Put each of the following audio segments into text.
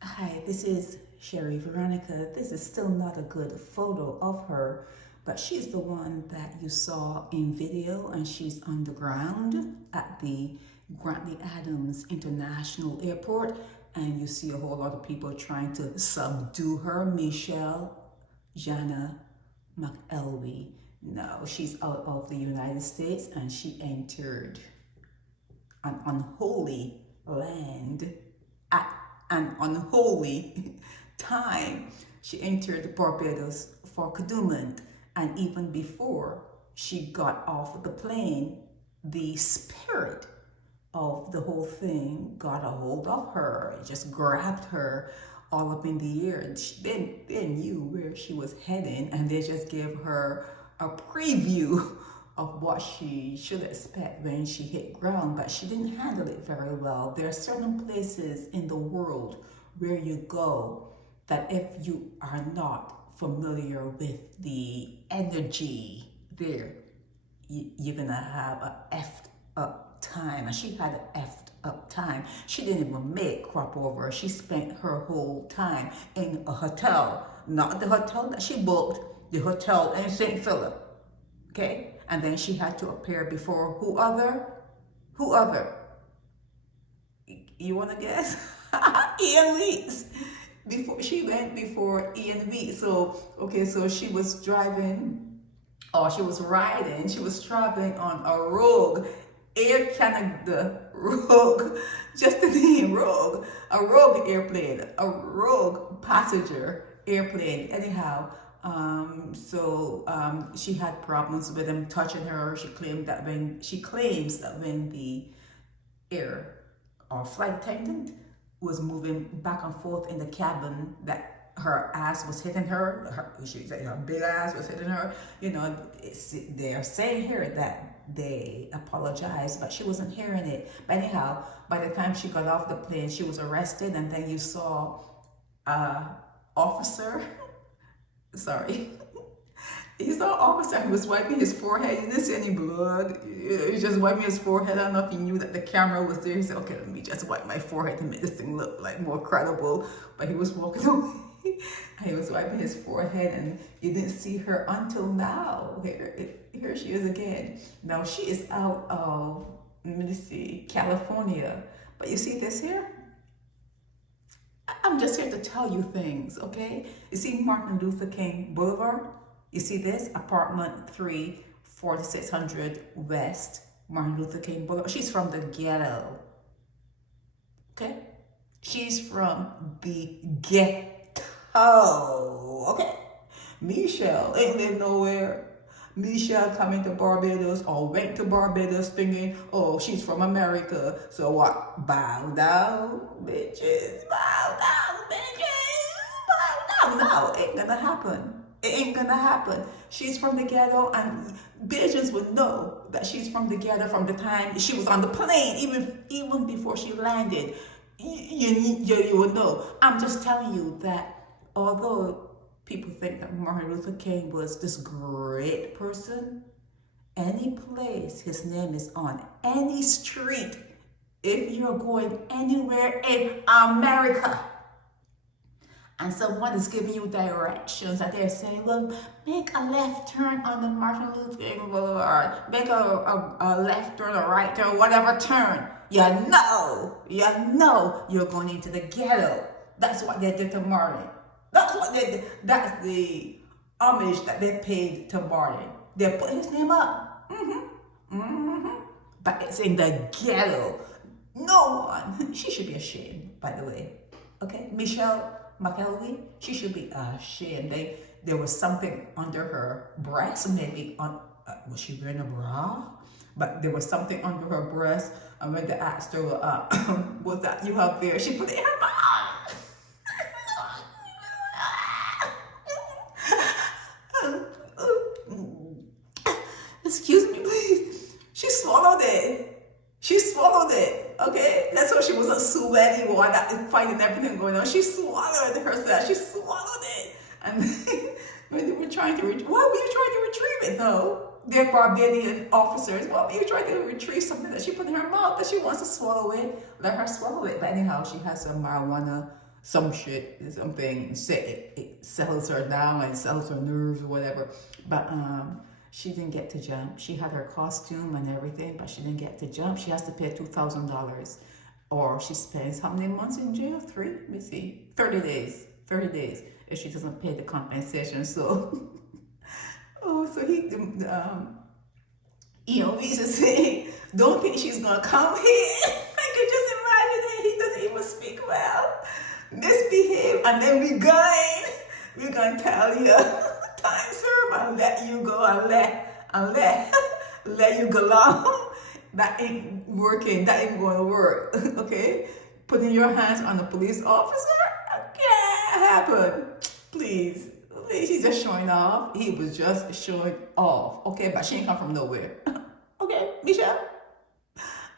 Hi, this is Sherry Veronica. This is still not a good photo of her, but she's the one that you saw in video, and she's on the ground at the Grantley Adams International Airport, and you see a whole lot of people trying to subdue her. Jana McElwee. No, she's out of the United States, and she entered an unholy land at an unholy time. She entered Barbados for Kadooment, and even before she got off the plane, the spirit of the whole thing got a hold of her, just grabbed her all up in the air. They knew where she was heading, and they just gave her a preview of what she should expect when she hit ground, but she didn't handle it very well. There are certain places in the world where you go that if you are not familiar with the energy there, you're gonna have a effed up time. And she had an effed up time. She didn't even make crop over. She spent her whole time in a hotel, not the hotel that she booked, the hotel in St. Philip. Okay? And then she had to appear before who other? Who other? You want to guess? Ian Weeks. Before she went before Ian Weeks. So, okay, so she was driving, or she was riding, she was traveling on a Rogue Air Canada Rogue, just the name Rogue, a Rogue airplane, a Rogue passenger airplane. Anyhow, she had problems with him touching her. She claims that when the air or flight attendant was moving back and forth in the cabin, that her ass was hitting her. She said her big ass was hitting her. They're saying here that they apologized, but she wasn't hearing it. But anyhow, by the time she got off the plane, she was arrested, and then you saw officer. Sorry. You saw an officer who was wiping his forehead. He didn't see any blood. He was just wiping his forehead. I don't know if he knew that the camera was there. He said, okay, let me just wipe my forehead to make this thing look like more credible. But he was walking away. He was wiping his forehead, and you didn't see her until now. Here she is again. Now she is out of, let me see, California. But you see this here? I'm just here to tell you things, okay? You see Martin Luther King Boulevard? You see this? Apartment 3, 4600 West, Martin Luther King Boulevard. She's from the ghetto, okay? She's from the ghetto, okay? Michelle ain't live nowhere. Michelle coming to Barbados or went to Barbados thinking, oh, she's from America. So what? Bow down, bitches. Bow down, bitches. Bow down. No, it ain't gonna happen. It ain't gonna happen. She's from the ghetto, and bitches would know that she's from the ghetto from the time she was on the plane, even before she landed. You would know. I'm just telling you that although people think that Martin Luther King was this great person, any place his name is on, any street, if you're going anywhere in America, and someone is giving you directions that they're saying, look, make a left turn on the Martin Luther King Boulevard, make a left turn, a right turn, whatever turn, you know you're going into the ghetto. That's what they did to Martin. That's what they did. That's the homage that they paid to Martin. They put his name up. But it's in the ghetto. No one. She should be ashamed, by the way. Okay? Michelle McElwee, she should be ashamed. There was something under her breast, maybe on, was she wearing a bra? But there was something under her breast, and when they asked her, what's that you have there? She put it in her mouth. Excuse me, please. She swallowed it. She swallowed it. Okay? That's why she wasn't sweaty while that fight and everything going on. She swallowed herself. She swallowed it. And when they were trying to why were you trying to retrieve it though? They're Barbadian officers. Why were you trying to retrieve something that she put in her mouth that she wants to swallow it? Let her swallow it. But anyhow, she has some marijuana some shit, something, it settles her down and settles her nerves or whatever. But she didn't get to jump. She had her costume and everything, but she didn't get to jump. She has to pay $2,000. Or she spends how many months in jail? 3? Let me see. 30 days. 30 days if she doesn't pay the compensation. So, so he, he's just saying, don't think she's going to come here. I could just imagine it. He doesn't even speak well. Misbehave, and then we're going to tell you, time serve, I'll let you go, I'll let you go along. That ain't working, that ain't going to work, okay? Putting your hands on a police officer, can't happen. Please, he's just showing off. He was just showing off, okay? But she ain't come from nowhere. Okay, Michelle,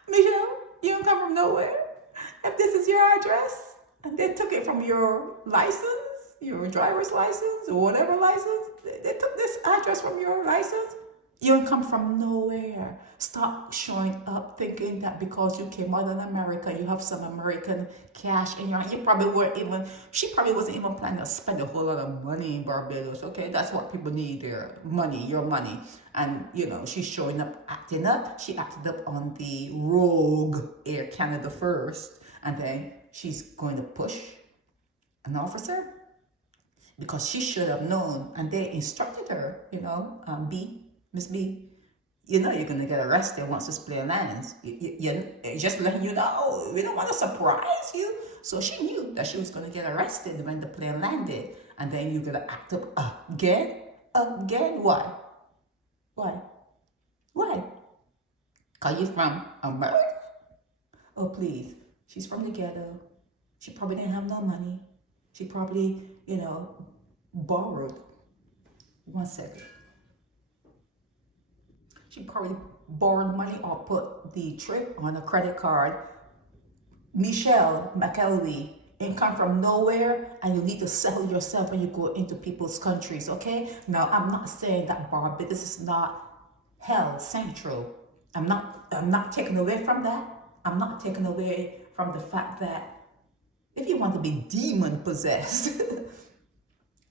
you don't come from nowhere. If this is your address, and they took it from your license, your driver's license, or whatever license, they took this address from your license, you don't come from nowhere. Stop showing up thinking that because you came out in America, you have some American cash in your hand. She probably wasn't even planning to spend a whole lot of money in Barbados, okay? That's what people need there, money, your money. And, she's showing up, acting up. She acted up on the rogue Air Canada first, and then she's going to push an officer because she should have known, and they instructed her, Miss B, you're going to get arrested once this plane lands. Just letting you know, we don't want to surprise you. So she knew that she was going to get arrested when the plane landed. And then you're going to act up again? Why? Because you're from America? Oh, please. She's from the ghetto. She probably didn't have no money. She probably, borrowed. One second. She probably borrowed money or put the trip on a credit card. Jana McElwee ain't come from nowhere, and you need to settle yourself when you go into people's countries, okay? Now, I'm not saying that Barbados is not hell central. I'm not taking away from that. I'm not taking away from the fact that if you want to be demon possessed,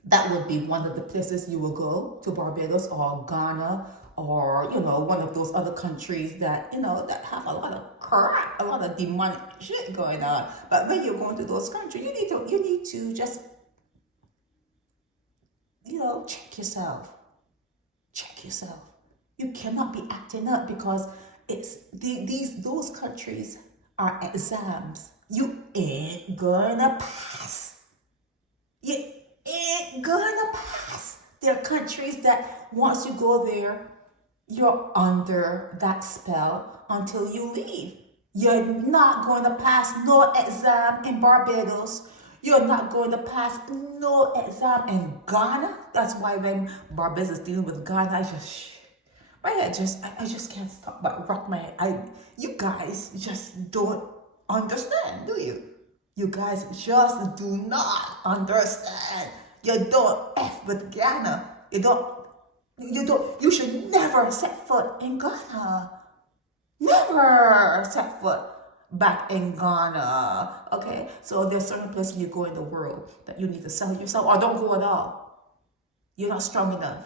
that would be one of the places you will go, to Barbados or Ghana, or, one of those other countries that, that have a lot of crap, a lot of demonic shit going on. But when you're going to those countries, you need to just, check yourself. Check yourself. You cannot be acting up because those countries are exams. You ain't gonna pass. You ain't gonna pass. There are countries that once you go there, you're under that spell until you leave. You're not going to pass no exam in Barbados. You're not going to pass no exam in Ghana. That's why when Barbados is dealing with Ghana, I just can't stop but rock my head. You guys just don't understand, do you? You guys just do not understand. You don't F with Ghana. You should never set foot in Ghana. Never set foot back in Ghana. Okay? So there's certain places you go in the world that you need to sell yourself, or don't go at all. You're not strong enough.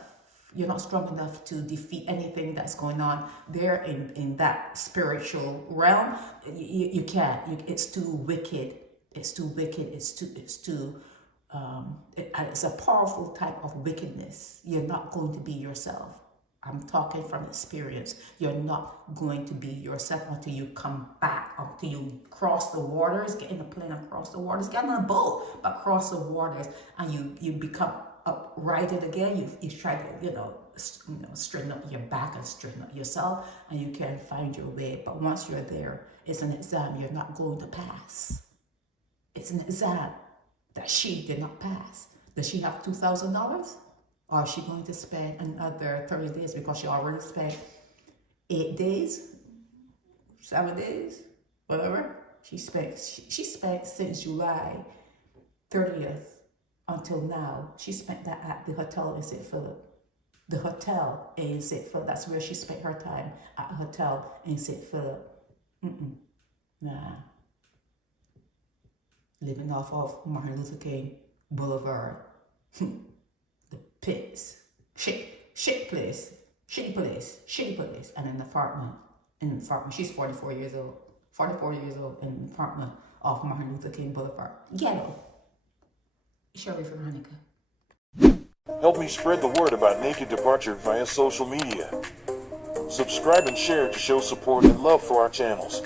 You're not strong enough to defeat anything that's going on there in that spiritual realm. You can't. It's too wicked. It's too wicked. It's a powerful type of wickedness. You're not going to be yourself. I'm talking from experience. You're not going to be yourself until you come back, until you cross the waters, get in the plane and cross the waters, get on a boat, but cross the waters, and you become uprighted again. You try to, straighten up your back and straighten up yourself, and you can find your way. But once you're there, it's an exam you're not going to pass. It's an exam that she did not pass. Does she have $2,000? Or is she going to spend another 30 days because she already spent 8 days, 7 days, whatever? She spent since July 30th until now. She spent that at the hotel in St. Philip. The hotel in St. Philip, that's where she spent her time, at a hotel in St. Philip. Nah. living off of Martin Luther King Boulevard. The pits. Shit place. Shitty place. And an apartment. She's 44 years old. 44 years old in an apartment off Martin Luther King Boulevard. Ghetto. Sherry Veronica. Help me spread the word about Naked Departure via social media. Subscribe and share to show support and love for our channels.